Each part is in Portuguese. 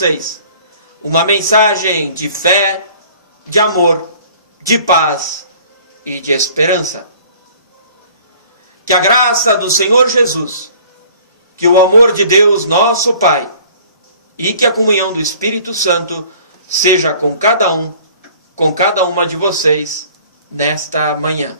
vocês uma mensagem de fé, de amor, de paz e de esperança. Que a graça do Senhor Jesus, que o amor de Deus, nosso Pai, e que a comunhão do Espírito Santo seja com cada um, com cada uma de vocês nesta manhã.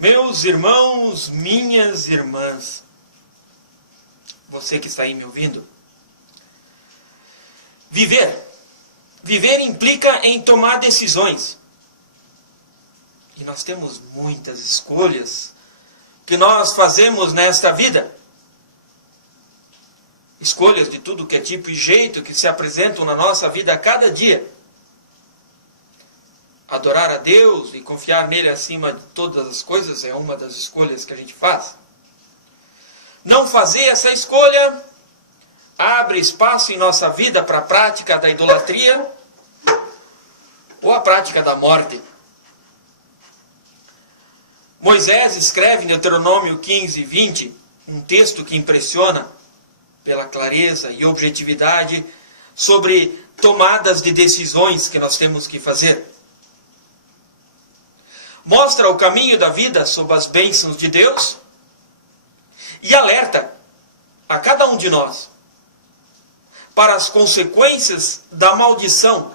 Meus irmãos, minhas irmãs, você que está aí me ouvindo, viver implica em tomar decisões. E nós temos muitas escolhas que nós fazemos nesta vida. Escolhas de tudo que é tipo e jeito que se apresentam na nossa vida a cada dia. Adorar a Deus e confiar nele acima de todas as coisas é uma das escolhas que a gente faz. Não fazer essa escolha abre espaço em nossa vida para a prática da idolatria ou a prática da morte. Moisés escreve em Deuteronômio 15, 20, um texto que impressiona pela clareza e objetividade sobre tomadas de decisões que nós temos que fazer. Mostra o caminho da vida sob as bênçãos de Deus e alerta a cada um de nós para as consequências da maldição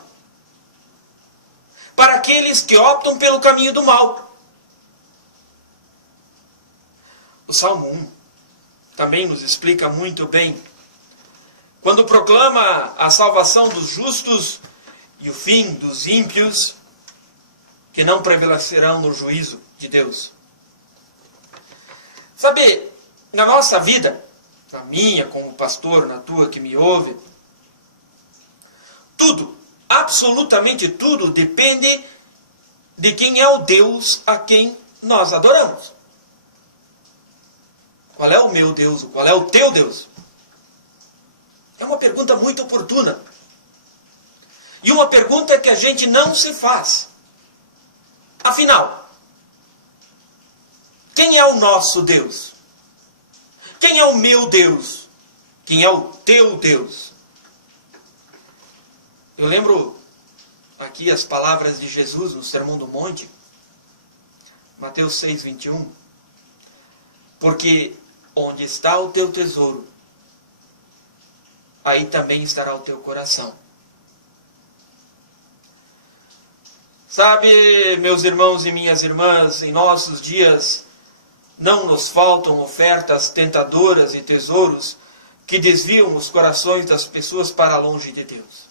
para aqueles que optam pelo caminho do mal. O Salmo 1 também nos explica muito bem, quando proclama a salvação dos justos e o fim dos ímpios, que não prevalecerão no juízo de Deus. Sabe, na nossa vida, na minha como pastor, na tua que me ouve, tudo, absolutamente tudo, depende de quem é o Deus a quem nós adoramos. Qual é o meu Deus? Qual é o teu Deus? É uma pergunta muito oportuna. E uma pergunta que a gente não se faz. Afinal, quem é o nosso Deus? Quem é o meu Deus? Quem é o teu Deus? Eu lembro aqui as palavras de Jesus no Sermão do Monte, Mateus 6, 21. Porque onde está o teu tesouro, aí também estará o teu coração. Sabe, meus irmãos e minhas irmãs, em nossos dias não nos faltam ofertas tentadoras e tesouros que desviam os corações das pessoas para longe de Deus.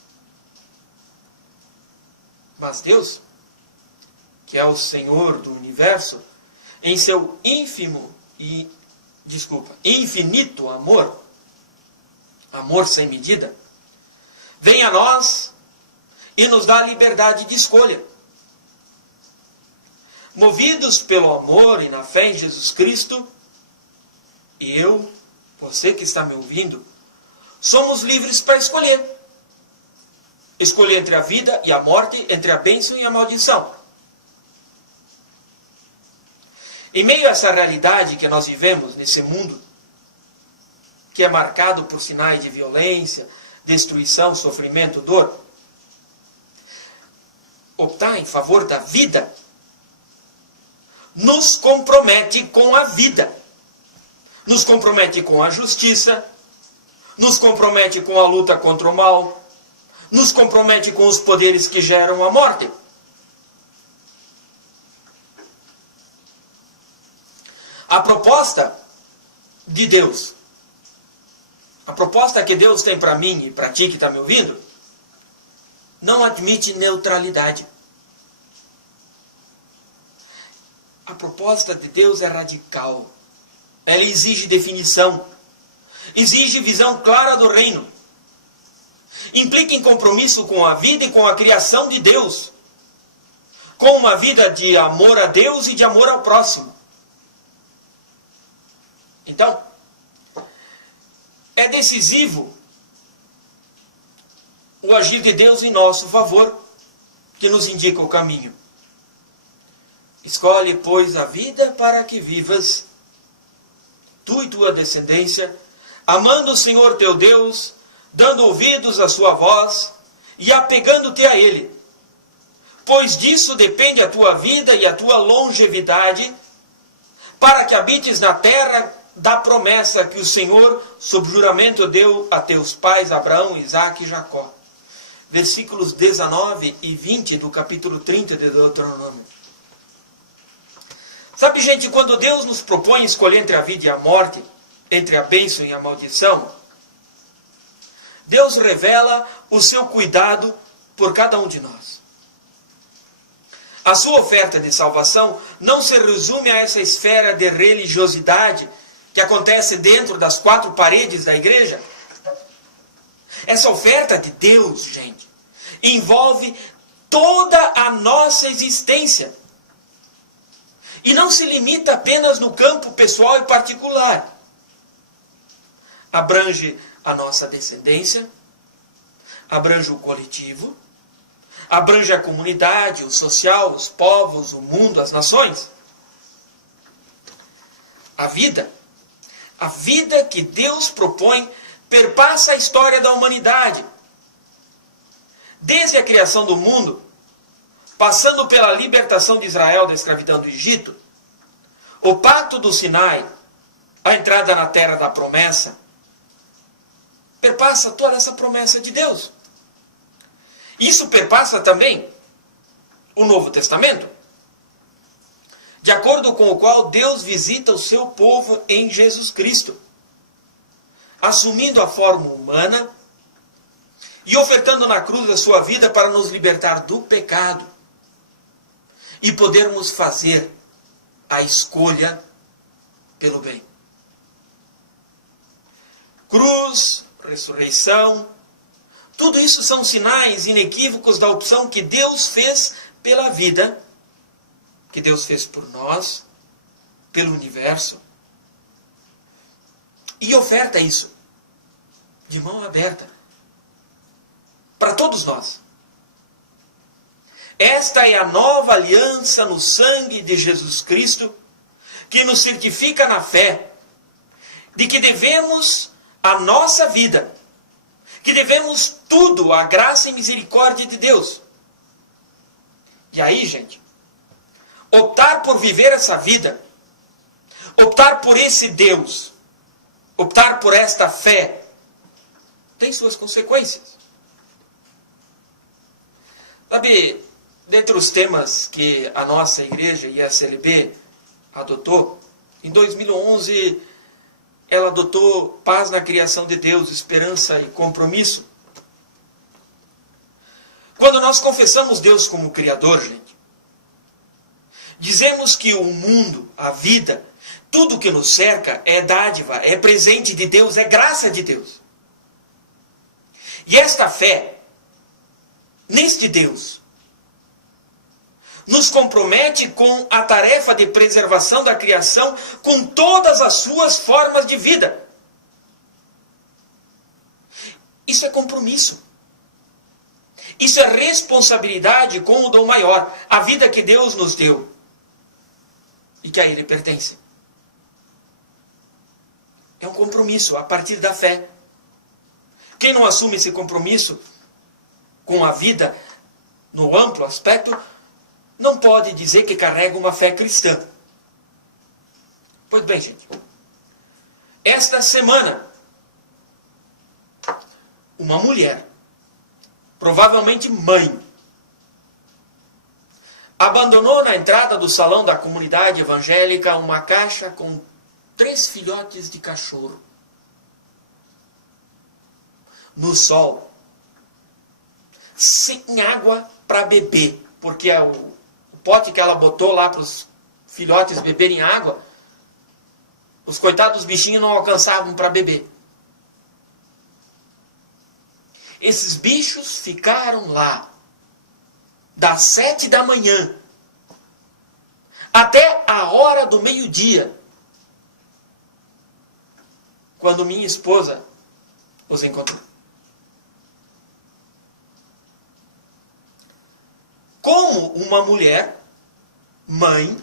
Mas Deus, que é o Senhor do universo, em seu infinito amor, amor sem medida, vem a nós e nos dá a liberdade de escolha. Movidos pelo amor e na fé em Jesus Cristo, e eu, você que está me ouvindo, somos livres para escolher. Escolher entre a vida e a morte, entre a bênção e a maldição. Em meio a essa realidade que nós vivemos nesse mundo, que é marcado por sinais de violência, destruição, sofrimento, dor, optar em favor da vida nos compromete com a vida, nos compromete com a justiça, nos compromete com a luta contra o mal, nos compromete com os poderes que geram a morte. A proposta de Deus, a proposta que Deus tem para mim e para ti que está me ouvindo, não admite neutralidade. A proposta de Deus é radical. Ela exige definição. Exige visão clara do reino. Implica em compromisso com a vida e com a criação de Deus. Com uma vida de amor a Deus e de amor ao próximo. Então, é decisivo o agir de Deus em nosso favor, que nos indica o caminho. Escolhe, pois, a vida para que vivas, tu e tua descendência, amando o Senhor teu Deus, dando ouvidos à sua voz e apegando-te a Ele. Pois disso depende a tua vida e a tua longevidade, para que habites na terra da promessa que o Senhor, sob juramento, deu a teus pais Abraão, Isaque e Jacó. Versículos 19 e 20 do capítulo 30 de Deuteronômio. Sabe, gente, quando Deus nos propõe escolher entre a vida e a morte, entre a bênção e a maldição, Deus revela o seu cuidado por cada um de nós. A sua oferta de salvação não se resume a essa esfera de religiosidade que acontece dentro das quatro paredes da igreja. Essa oferta de Deus, gente, envolve toda a nossa existência. E não se limita apenas no campo pessoal e particular. Abrange a nossa descendência, abrange o coletivo, abrange a comunidade, o social, os povos, o mundo, as nações. A vida que Deus propõe perpassa a história da humanidade. Desde a criação do mundo, passando pela libertação de Israel da escravidão do Egito, o pacto do Sinai, a entrada na terra da promessa, perpassa toda essa promessa de Deus. Isso perpassa também o Novo Testamento. de acordo com o qual Deus visita o seu povo em Jesus Cristo, assumindo a forma humana e ofertando na cruz a sua vida para nos libertar do pecado e podermos fazer a escolha pelo bem. Cruz, ressurreição, tudo isso são sinais inequívocos da opção que Deus fez pela vida, que Deus fez por nós, pelo universo, e oferta isso de mão aberta para todos nós. Esta é a nova aliança no sangue de Jesus Cristo, que nos certifica na fé de que devemos a nossa vida, que devemos tudo à graça e misericórdia de Deus. E aí, gente, optar por viver essa vida, optar por esse Deus, optar por esta fé, tem suas consequências. Sabe, dentre os temas que a nossa igreja e a CLB adotou, em 2011 ela adotou paz na criação de Deus, esperança e compromisso. Quando nós confessamos Deus como Criador, gente, dizemos que o mundo, a vida, tudo que nos cerca é dádiva, é presente de Deus, é graça de Deus. E esta fé neste Deus nos compromete com a tarefa de preservação da criação com todas as suas formas de vida. Isso é compromisso. Isso é responsabilidade com o dom maior, a vida que Deus nos deu e que a Ele pertence. É um compromisso a partir da fé. Quem não assume esse compromisso com a vida no amplo aspecto, não pode dizer que carrega uma fé cristã. Pois bem, gente, esta semana, uma mulher, provavelmente mãe, abandonou na entrada do salão da comunidade evangélica uma caixa com 3 filhotes de cachorro. No sol, sem água para beber, porque o pote que ela botou lá para os filhotes beberem água, os coitados dos bichinhos não alcançavam para beber. Esses bichos ficaram lá, das 7 da manhã até a hora do meio-dia, quando minha esposa os encontrou. Como uma mulher, mãe,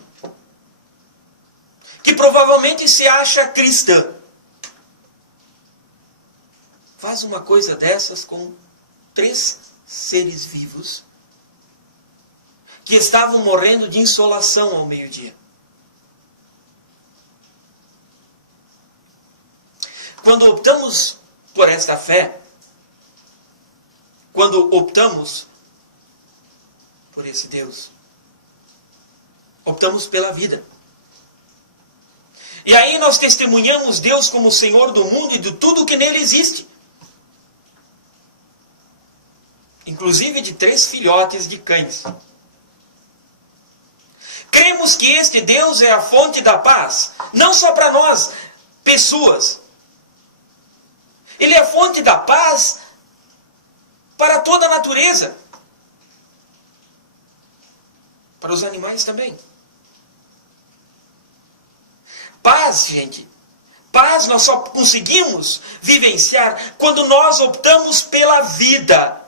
que provavelmente se acha cristã, faz uma coisa dessas com 3 seres vivos que estavam morrendo de insolação ao meio-dia? Quando optamos por esta fé, quando optamos por esse Deus, optamos pela vida. E aí nós testemunhamos Deus como Senhor do mundo e de tudo que nele existe. Inclusive de 3 filhotes de cães. Cremos que este Deus é a fonte da paz, não só para nós, pessoas. Ele é a fonte da paz para toda a natureza. Para os animais também. Paz, gente. Paz nós só conseguimos vivenciar quando nós optamos pela vida.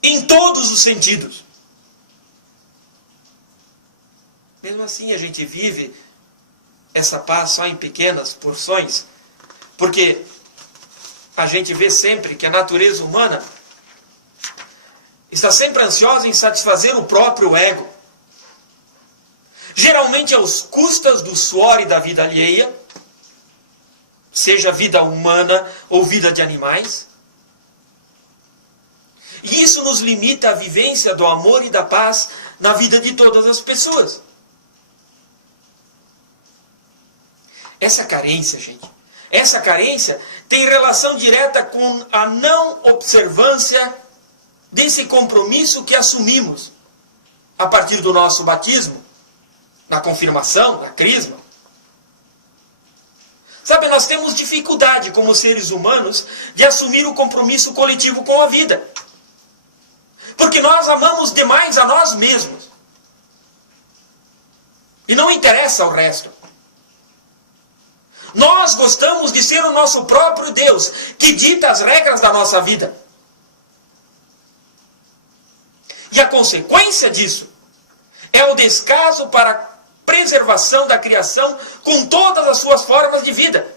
Em todos os sentidos. Mesmo assim a gente vive essa paz só em pequenas porções. Porque a gente vê sempre que a natureza humana está sempre ansiosa em satisfazer o próprio ego. Geralmente aos custas do suor e da vida alheia, seja vida humana ou vida de animais. E isso nos limita à vivência do amor e da paz na vida de todas as pessoas. Essa carência, gente, essa carência tem relação direta com a não observância desse compromisso que assumimos a partir do nosso batismo, na confirmação, na crisma. Sabe, nós temos dificuldade como seres humanos de assumir o compromisso coletivo com a vida. Porque nós amamos demais a nós mesmos. E não interessa o resto. Nós gostamos de ser o nosso próprio Deus, que dita as regras da nossa vida. E a consequência disso é o descaso para a preservação da criação com todas as suas formas de vida.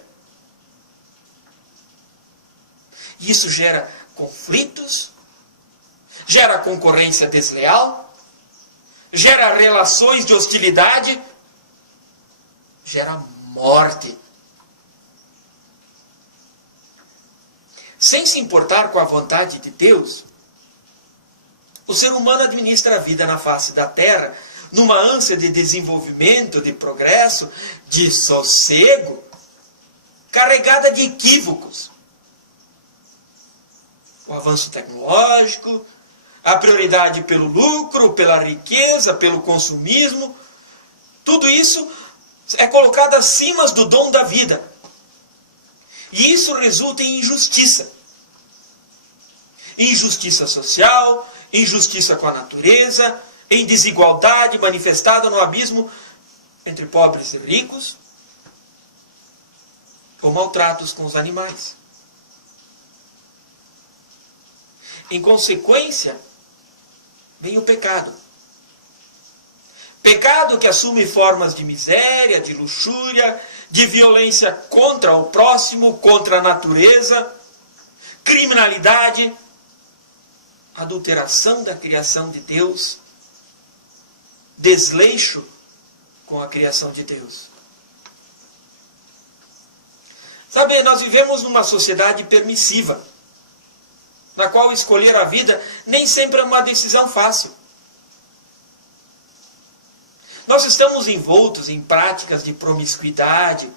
E isso gera conflitos, gera concorrência desleal, gera relações de hostilidade, gera morte. Sem se importar com a vontade de Deus, o ser humano administra a vida na face da terra numa ânsia de desenvolvimento, de progresso, de sossego, carregada de equívocos. O avanço tecnológico, a prioridade pelo lucro, pela riqueza, pelo consumismo, tudo isso é colocado acima do dom da vida. E isso resulta em injustiça. Injustiça social, injustiça com a natureza, em desigualdade manifestada no abismo entre pobres e ricos, ou maltratos com os animais. Em consequência, vem o pecado. Pecado que assume formas de miséria, de luxúria, de violência contra o próximo, contra a natureza, criminalidade, adulteração da criação de Deus, desleixo com a criação de Deus. Sabe, nós vivemos numa sociedade permissiva, na qual escolher a vida nem sempre é uma decisão fácil. Nós estamos envoltos em práticas de promiscuidade,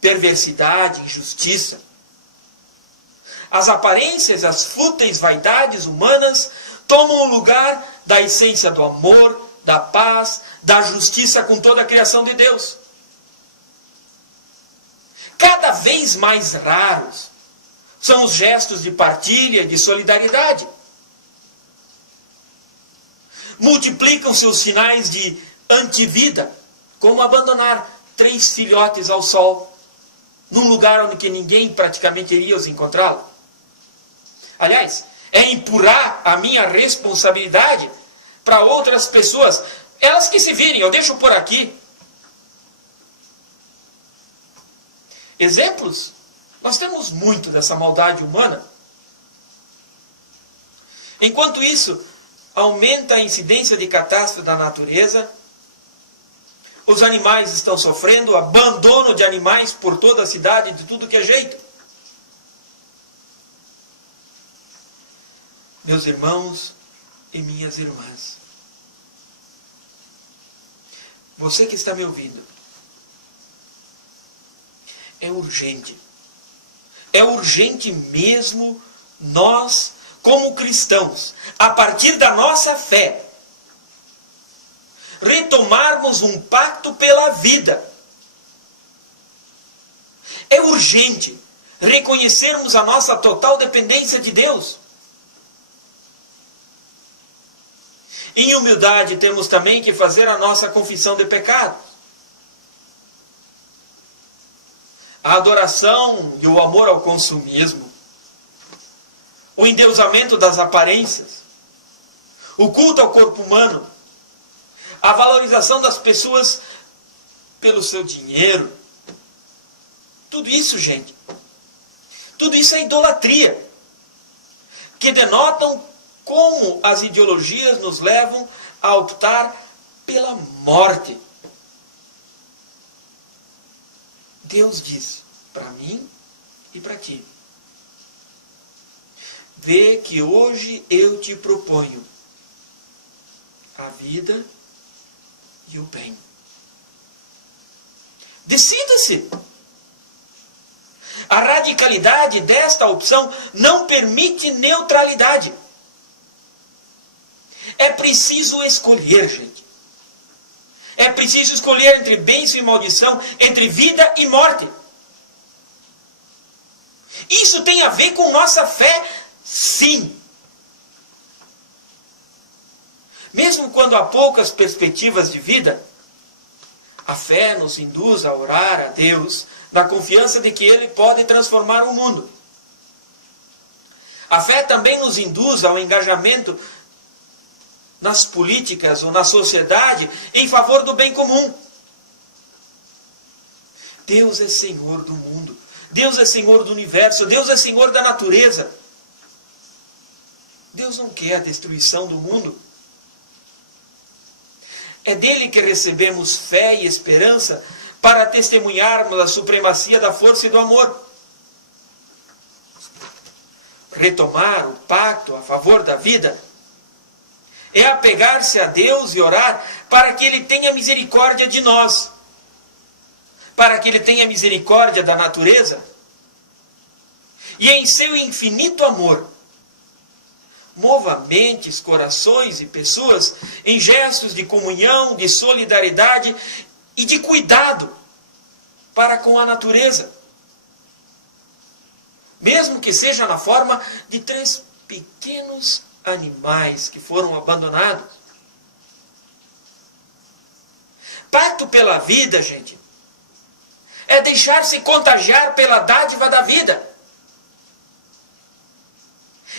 perversidade, injustiça. As aparências, as fúteis vaidades humanas tomam o lugar da essência do amor, da paz, da justiça com toda a criação de Deus. Cada vez mais raros são os gestos de partilha, de solidariedade. Multiplicam-se os sinais de antivida, como abandonar 3 filhotes ao sol, num lugar onde ninguém praticamente iria os encontrá-lo. Aliás, é empurrar a minha responsabilidade para outras pessoas. Elas que se virem, eu deixo por aqui. Exemplos? Nós temos muito dessa maldade humana. Enquanto isso, aumenta a incidência de catástrofe da natureza. Os animais estão sofrendo, abandono de animais por toda a cidade, de tudo que é jeito. Meus irmãos e minhas irmãs, você que está me ouvindo, é urgente mesmo nós, como cristãos, a partir da nossa fé, retomarmos um pacto pela vida. É urgente reconhecermos a nossa total dependência de Deus. Em humildade, temos também que fazer a nossa confissão de pecados. A adoração e o amor ao consumismo, o endeusamento das aparências, o culto ao corpo humano, a valorização das pessoas pelo seu dinheiro. Tudo isso, gente, tudo isso é idolatria, que denotam como as ideologias nos levam a optar pela morte. Deus diz para mim e para ti: vê que hoje eu te proponho a vida e o bem. Decida-se. A radicalidade desta opção não permite neutralidade. É preciso escolher, gente. É preciso escolher entre bênção e maldição, entre vida e morte. Isso tem a ver com nossa fé, sim. Mesmo quando há poucas perspectivas de vida, a fé nos induz a orar a Deus na confiança de que Ele pode transformar o mundo. A fé também nos induz ao engajamento nas políticas ou na sociedade em favor do bem comum. Deus é Senhor do mundo. Deus é Senhor do universo. Deus é Senhor da natureza. Deus não quer a destruição do mundo. É dele que recebemos fé e esperança para testemunharmos a supremacia da força e do amor. Retomar o pacto a favor da vida é apegar-se a Deus e orar para que Ele tenha misericórdia de nós, para que Ele tenha misericórdia da natureza, e em seu infinito amor, mova mentes, corações e pessoas em gestos de comunhão, de solidariedade e de cuidado para com a natureza. Mesmo que seja na forma de 3 pequenos animais que foram abandonados. Pacto pela vida, gente, é deixar-se contagiar pela dádiva da vida.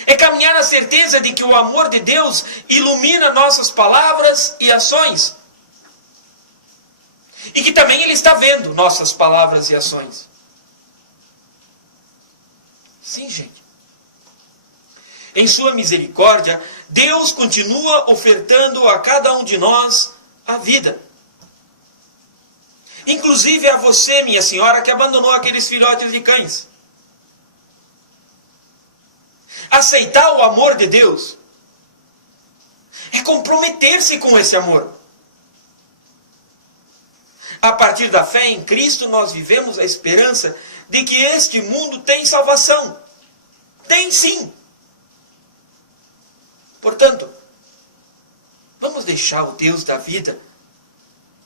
É caminhar na certeza de que o amor de Deus ilumina nossas palavras e ações. E que também Ele está vendo nossas palavras e ações. Sim, gente. Em sua misericórdia, Deus continua ofertando a cada um de nós a vida. Inclusive a você, minha senhora, que abandonou aqueles filhotes de cães. Aceitar o amor de Deus é comprometer-se com esse amor. A partir da fé em Cristo, nós vivemos a esperança de que este mundo tem salvação. Tem sim. Portanto, vamos deixar o Deus da vida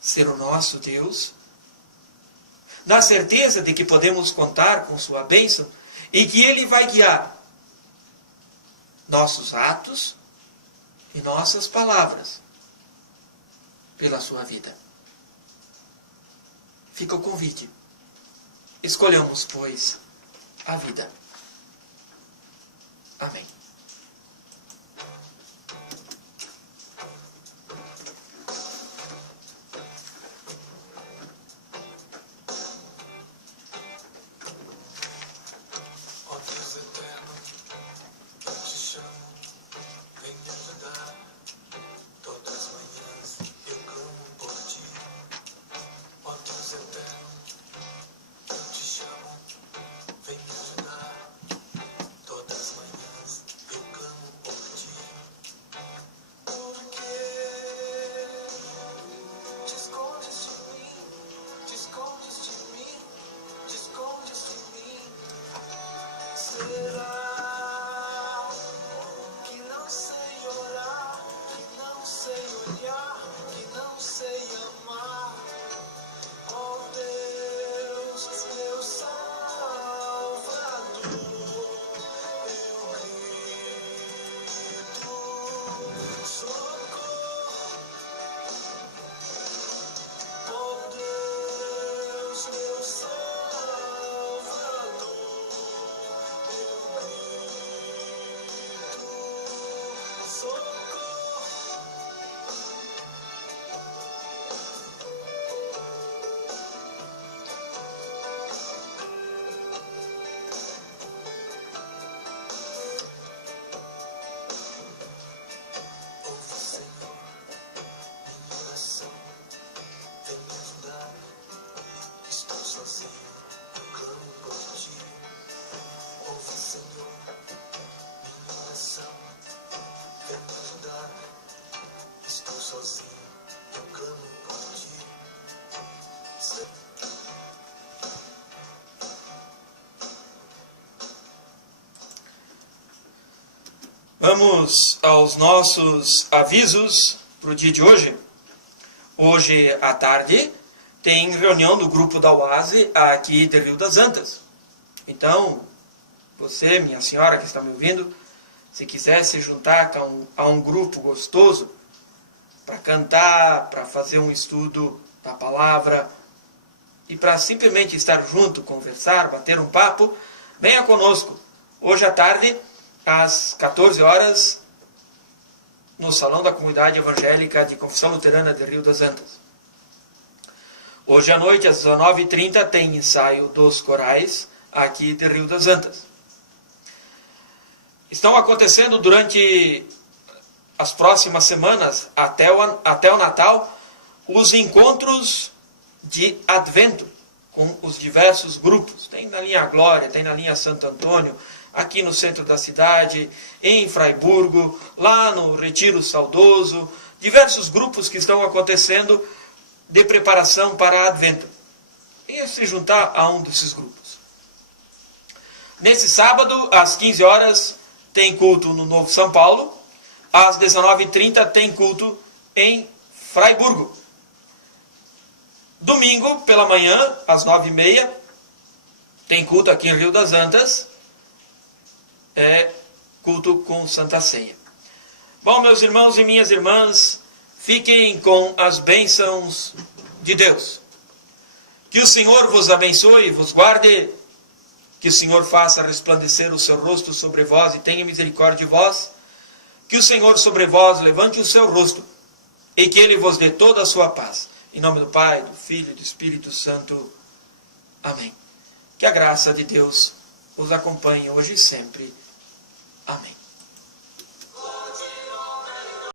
ser o nosso Deus, na certeza de que podemos contar com sua bênção e que Ele vai guiar nossos atos e nossas palavras pela sua vida. Fica o convite. Escolhamos, pois, a vida. Amém. Vamos aos nossos avisos para o dia de hoje. Hoje à tarde tem reunião do grupo da UASE aqui de Rio das Antas. Então, você, minha senhora que está me ouvindo, se quiser se juntar a um grupo gostoso para cantar, para fazer um estudo da palavra e para simplesmente estar junto, conversar, bater um papo, venha conosco. Hoje à tarde, às 14 horas, no Salão da Comunidade Evangélica de Confissão Luterana de Rio das Antas. Hoje à noite, às 19h30, tem ensaio dos corais aqui de Rio das Antas. Estão acontecendo durante as próximas semanas, até o Natal, os encontros de Advento com os diversos grupos. Tem na linha Glória, tem na linha Santo Antônio, aqui no centro da cidade, em Fraiburgo, lá no Retiro Saudoso, diversos grupos que estão acontecendo de preparação para Advento. E se juntar a um desses grupos. Nesse sábado, às 15 horas, tem culto no Novo São Paulo. Às 19h30 tem culto em Fraiburgo. Domingo, pela manhã, às 9h30, tem culto aqui em Rio das Antas. Culto com Santa Ceia. Bom, meus irmãos e minhas irmãs, fiquem com as bênçãos de Deus. Que o Senhor vos abençoe e vos guarde. Que o Senhor faça resplandecer o seu rosto sobre vós e tenha misericórdia de vós. Que o Senhor sobre vós levante o seu rosto e que Ele vos dê toda a sua paz. Em nome do Pai, do Filho e do Espírito Santo. Amém. Que a graça de Deus os acompanhe hoje e sempre. Amém.